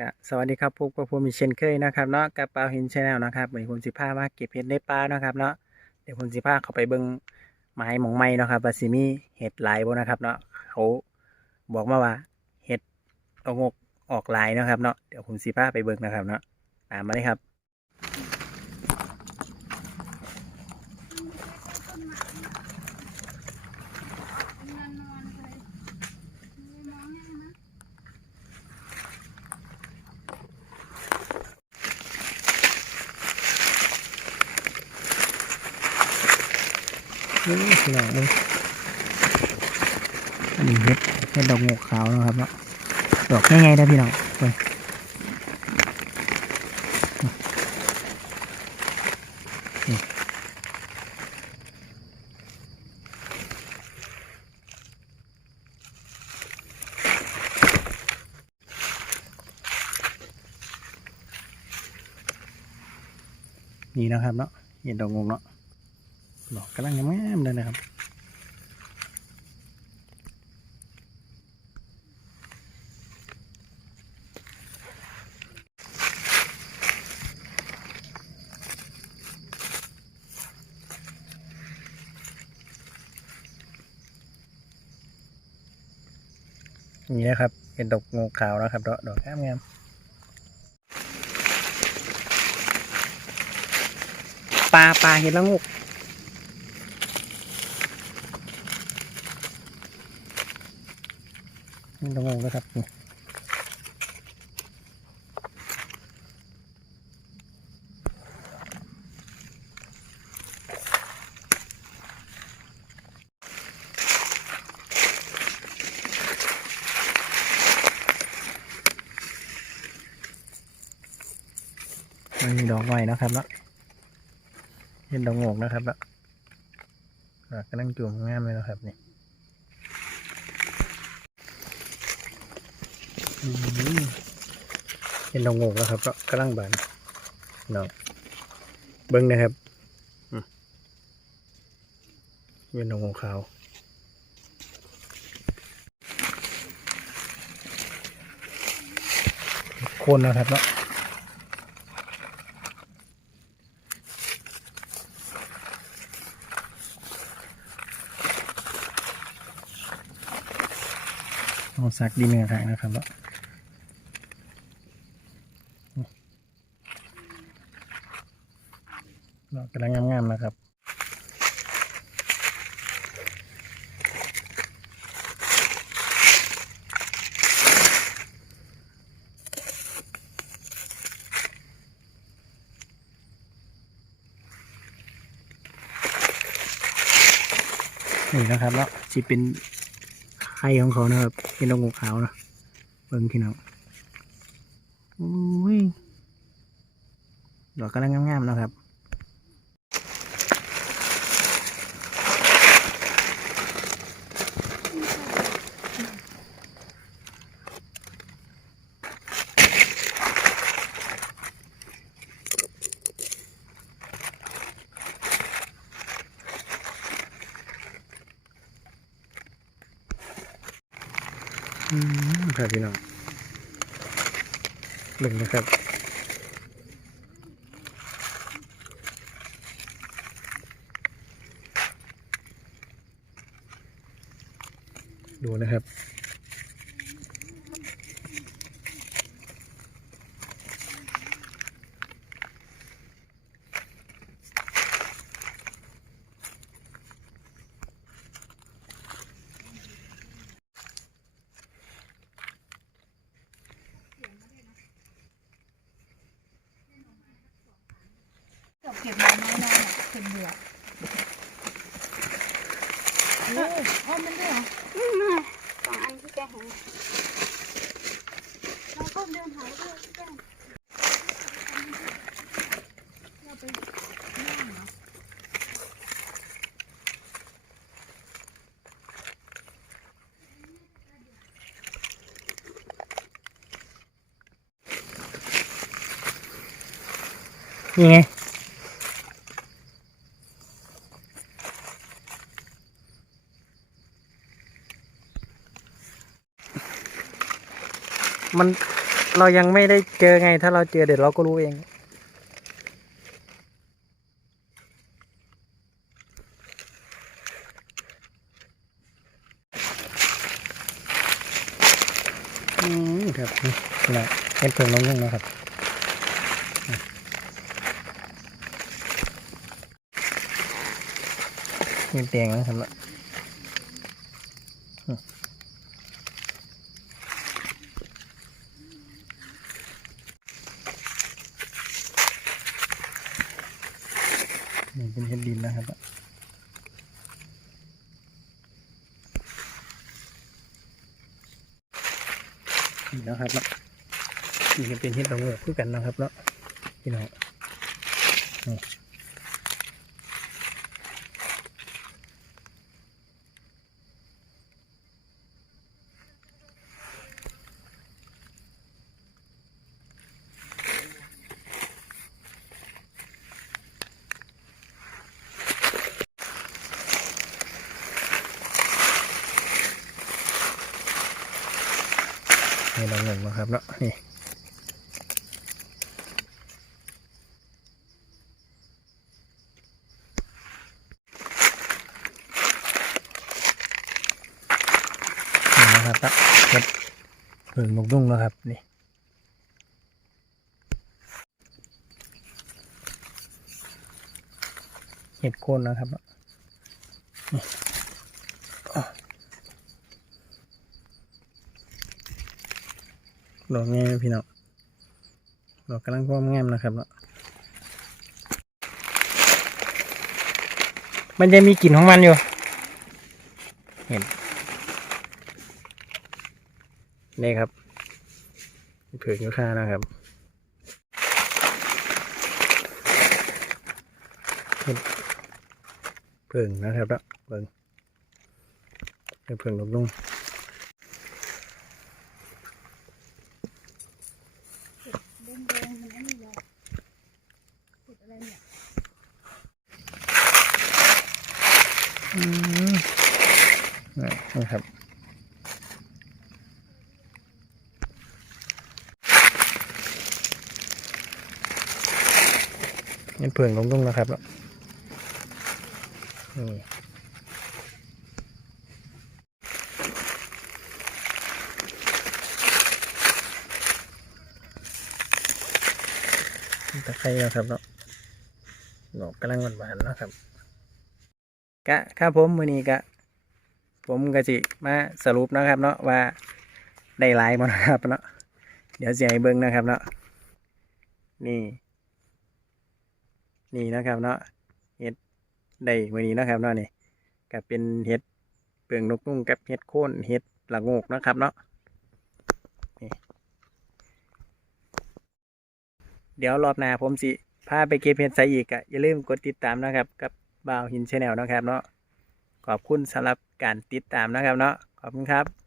กะสวัสดีครับพวกกับผมอีกเช่นเคยนะครับเนาะกับปลาหินชาแนลนะครับวันนี้ผมสิพามาเก็บเห็ดในป่านะครับเนาะเดี๋ยวผมสิพาเขาไปเบิ้งไม้หมองไม้นะครับบาซิมีเห็ดลายบ่นะครับเนาะเขาบอกมาว่าเห็ดเอางกออกลายนะครับเนาะเดี๋ยวผมสิพาไปเบิ้งนะครับเนาะตามมาเลยครับ พี่น้องเลยอันนี้เห็ดเห็ดดอกงกขาวนะครับเนาะดอกง่ายๆนะพี่น้องเบิ่งนี่นี่นะครับเนาะเห็ดดอกงกเนาะ ดอกกำลังงามๆเลยนะครับนี่นะครับ เป็นดอกงูขาวนะครับ ดอกดอกงามงามปลาปลาเห็ดละงู นี่ตรงงนะครับนี่มันมีดอกไม้นะครับเนาะเห็นดอกงอกนะครับแล้วกำลังจุ่มงามเลยนะครับนี่ เป็นดอกโงกแล้วครับก็กำลังบานเนาะเบิ้งนะครับอืมเป็นดอกโงกขาวโคนนะครับเนาะเอาซักดินกระถางนะครับเนาะ ดอกกำลังงามๆนะครับนี่นะครับแล้วสิเป็นไข่ของเขานะครับเป็นดอกงูขาวนะเบิ่งพี่น้องโอ้ยดอกกำลังงามๆนะครับ ครับพี่น้องหนึ่งนะครับ ดูนะครับ จบเก็บไม้น้ อยๆน่ะเป็นเดือดโอ้อ้อมมันด้วยเหรอสองอันที่แกเห็นเราก็เดินหาด้วยพี่แก้มเราไปย่างเหรอนี่ไง มันเรายังไม่ได้เจอไง ถ้าเราเจอเดี๋ยวเราก็รู้เอง อืมครับนี่นะเห็นเพิ่งลงยังนะครับมีเตียงนะครับละอืมนี่เป็นเห็ดดินนะครับ นี่นะครับเนาะนี่ก็เป็นเห็ดดอกเหลืองคู่กันนะครับเนาะพี่น้อง นี่นี่ดอกเหลืองนะครับเนาะนี่นี่นะครับเนาะเห็ดเผิงนกดุ้งนะครับนี่เห็ดโคนนะครับเนาะนี่อ้อ ดอกงามพี่น้องดอกกำลังพร้อมงามนะครับเนาะมันจะมีกลิ่นของมันอยู่ เห็น นี่ครับเผือกยูคานะครับเห็นเผืองนะครับแล้วเบิ่งเป็นเผืองลงลง แดงแดงๆมันอันนี้เหรอเห็ดอะไรเนี่ย อืม อะครับเป็นเผื่องลงลงนะครับนี่ตะไคร้นะครับเนาะดอกกำลังหวานๆนะครับ กะครับผมมือนี้กะ ผมก็สิมาสรุปนะครับ เนาะว่าได้หลายบ่นะครับเนาะเดี๋ยวสิให้เบิ่งนะครับเนาะนี่ นี่นะครับเนาะเฮ็ดได้มือนี้นะครับเนาะนี่ก็เป็นเฮ็ดเปลืองนกนุ่งกับเฮ็ดโค่นเฮ็ดละโงกนะครับเนาะเดี๋ยวรอบหน้าผมสิพาไปเก็บเห็ดใส่อีกอะอย่าลืมกดติดตามนะครับ กับบ่าวหินชาแนลนะครับเนาะขอบคุณสำหรับ การติดตามนะครับเนาะขอบคุณครับ